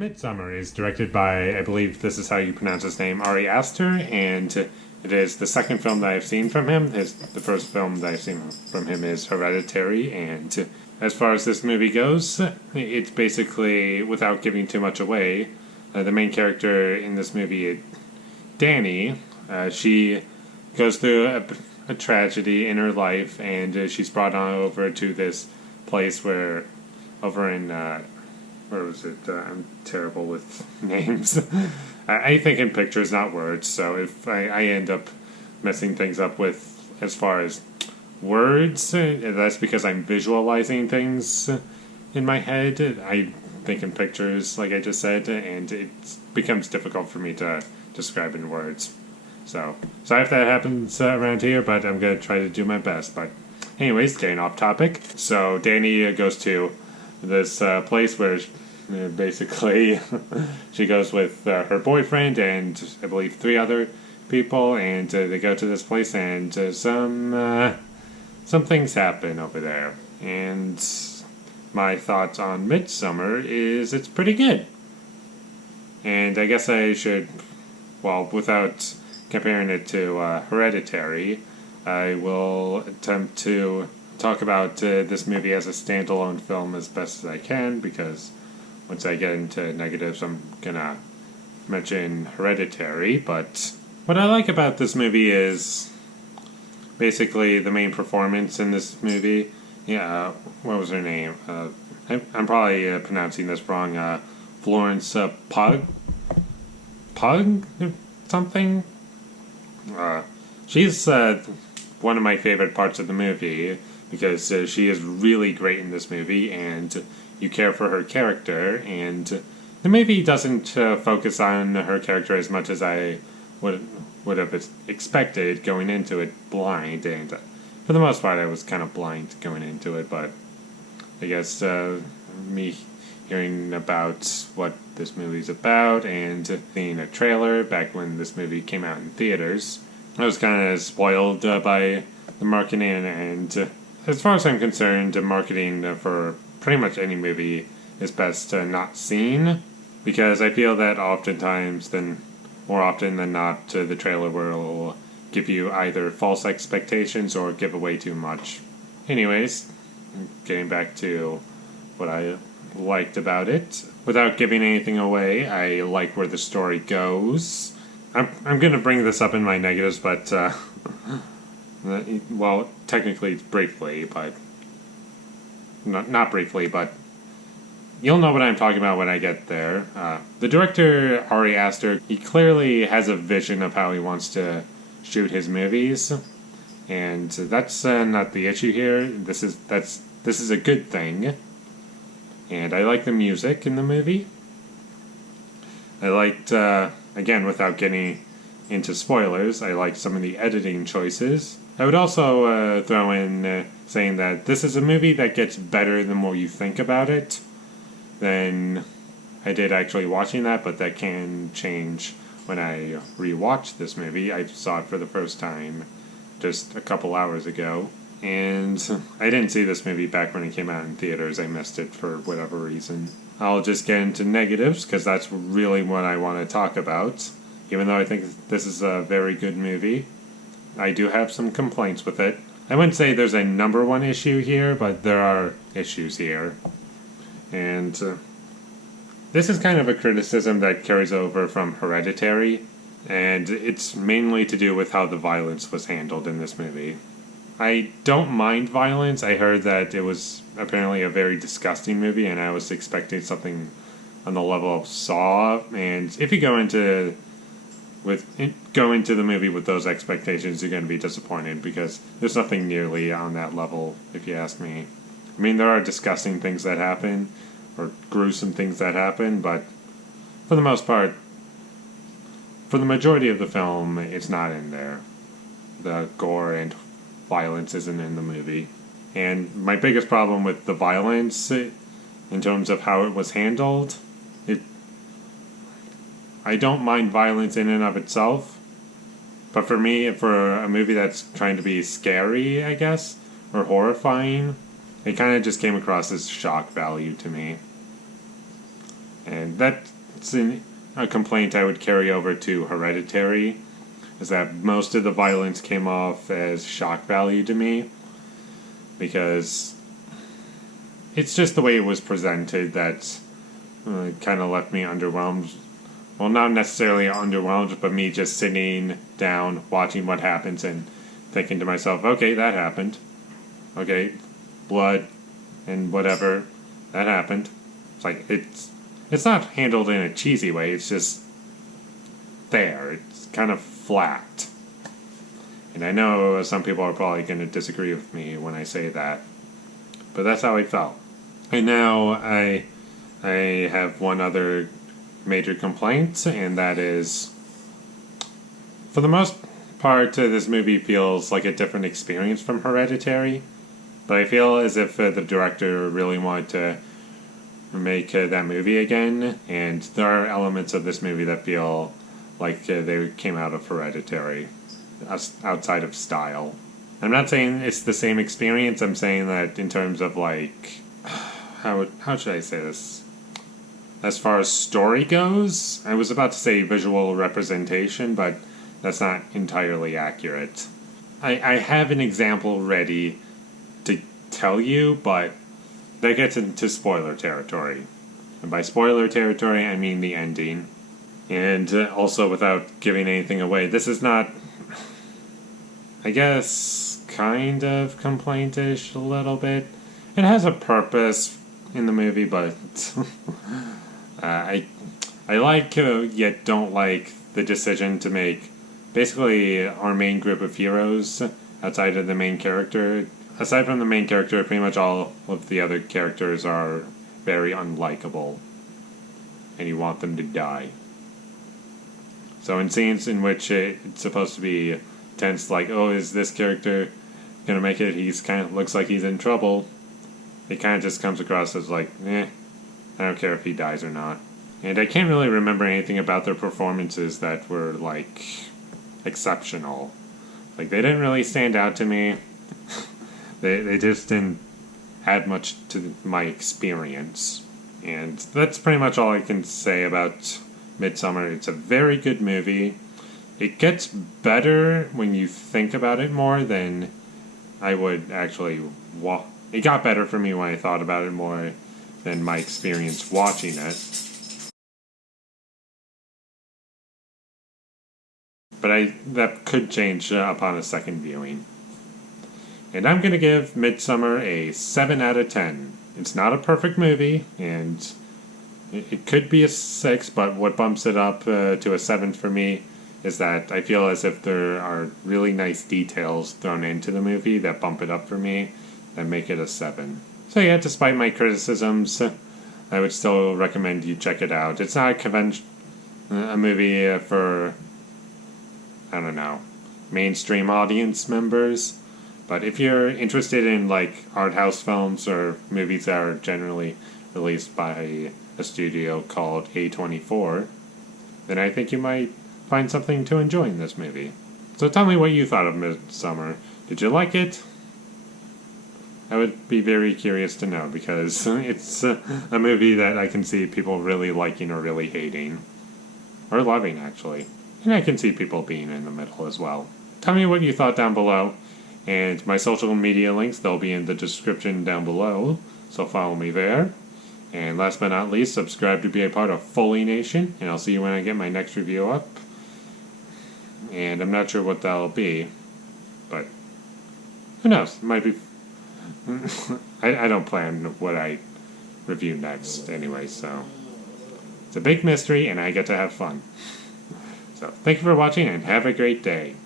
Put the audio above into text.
Midsommar is directed by, I believe this is how you pronounce his name, Ari Aster, and it is the second film that I've seen from him. The first film that I've seen from him is Hereditary, and as far as this movie goes, it's basically, without giving too much away, the main character in this movie, Danny, she goes through a tragedy in her life, and she's brought on over to this place where, over in, where was it? I'm terrible with names. I think in pictures, not words, so if I end up messing things up with, as far as words, that's because I'm visualizing things in my head. I think in pictures, like I just said, and it becomes difficult for me to describe in words. So sorry if that happens around here, but I'm going to try to do my best. But anyways, getting off topic. So Danny goes to this place where basically she goes with her boyfriend and I believe 3 other people, and they go to this place, and some things happen over there. And my thoughts on Midsommar is it's pretty good. And I guess I should, well, without comparing it to Hereditary, I will attempt to talk about this movie as a standalone film as best as I can, because once I get into negatives, I'm gonna mention Hereditary. But what I like about this movie is basically the main performance in this movie. Yeah, what was her name? I'm probably pronouncing this wrong. Florence Pug? Something? She's one of my favorite parts of the movie, because she is really great in this movie, and you care for her character, and the movie doesn't focus on her character as much as I would have expected going into it blind, and for the most part I was kind of blind going into it, but I guess me hearing about what this movie's about and seeing a trailer back when this movie came out in theaters, I was kind of spoiled by the marketing, and as far as I'm concerned, marketing for pretty much any movie is best not seen, because I feel that more often than not, the trailer will give you either false expectations or give away too much. Anyways, getting back to what I liked about it, without giving anything away, I like where the story goes. I'm going to bring this up in my negatives, but well, technically it's briefly, but not briefly, but you'll know what I'm talking about when I get there. The director, Ari Aster, he clearly has a vision of how he wants to shoot his movies, and that's not the issue here. This is a good thing, and I like the music in the movie. I liked, again, without getting into spoilers, I liked some of the editing choices. I would also throw in saying that this is a movie that gets better the more you think about it than I did actually watching that, but that can change when I rewatch this movie. I saw it for the first time just a couple hours ago, and I didn't see this movie back when it came out in theaters. I missed it for whatever reason. I'll just get into negatives, because that's really what I want to talk about. Even though I think this is a very good movie, I do have some complaints with it. I wouldn't say there's a number one issue here, but there are issues here. And this is kind of a criticism that carries over from Hereditary, and it's mainly to do with how the violence was handled in this movie. I don't mind violence. I heard that it was apparently a very disgusting movie, and I was expecting something on the level of Saw, and if you go into the movie with those expectations, you're going to be disappointed, because there's nothing nearly on that level, if you ask me. I mean, there are disgusting things that happen, or gruesome things that happen, but for the most part, for the majority of the film, it's not in there. The gore and violence isn't in the movie. And my biggest problem with the violence, in terms of how it was handled, I don't mind violence in and of itself, but for me, for a movie that's trying to be scary, I guess, or horrifying, it kind of just came across as shock value to me. And that's a complaint I would carry over to Hereditary, is that most of the violence came off as shock value to me, because it's just the way it was presented that kind of left me underwhelmed. Well, not necessarily underwhelmed, but me just sitting down, watching what happens, and thinking to myself, okay, that happened. Okay, blood and whatever, that happened. It's like, it's not handled in a cheesy way, it's just there. It's kind of flat. And I know some people are probably going to disagree with me when I say that, but that's how I felt. And now I have one other major complaint, and that is, for the most part, this movie feels like a different experience from Hereditary, but I feel as if the director really wanted to make that movie again, and there are elements of this movie that feel like they came out of Hereditary, outside of style. I'm not saying it's the same experience, I'm saying that in terms of like, how should I say this? As far as story goes, I was about to say visual representation, but that's not entirely accurate. I have an example ready to tell you, but that gets into spoiler territory. And by spoiler territory, I mean the ending. And also, without giving anything away, this is not, I guess, kind of complaint-ish a little bit. It has a purpose in the movie, but I like, yet don't like, the decision to make basically our main group of heroes outside of the main character. Aside from the main character, pretty much all of the other characters are very unlikable, and you want them to die. So in scenes in which it's supposed to be tense, like, oh, is this character gonna make it? He's kind of looks like he's in trouble. It kind of just comes across as like, I don't care if he dies or not. And I can't really remember anything about their performances that were, like, exceptional. Like, they didn't really stand out to me. They just didn't add much to my experience. And that's pretty much all I can say about Midsommar. It's a very good movie. It gets better when you think about it more than I would actually It got better for me when I thought about it more than my experience watching it. But that could change upon a second viewing. And I'm going to give Midsommar a 7 out of 10. It's not a perfect movie, and it could be a 6, but what bumps it up to a 7 for me is that I feel as if there are really nice details thrown into the movie that bump it up for me and make it a 7. So yeah, despite my criticisms, I would still recommend you check it out. It's not a movie for, I don't know, mainstream audience members. But if you're interested in like art house films or movies that are generally released by a studio called A24, then I think you might find something to enjoy in this movie. So tell me what you thought of Midsommar. Did you like it? I would be very curious to know, because it's a movie that I can see people really liking or really hating. Or loving, actually. And I can see people being in the middle as well. Tell me what you thought down below. And my social media links, they'll be in the description down below, so follow me there. And last but not least, subscribe to be a part of Foley Nation, and I'll see you when I get my next review up. And I'm not sure what that'll be, but who knows? It might be... I don't plan what I review next anyway, so... It's a big mystery, and I get to have fun. So, thank you for watching, and have a great day.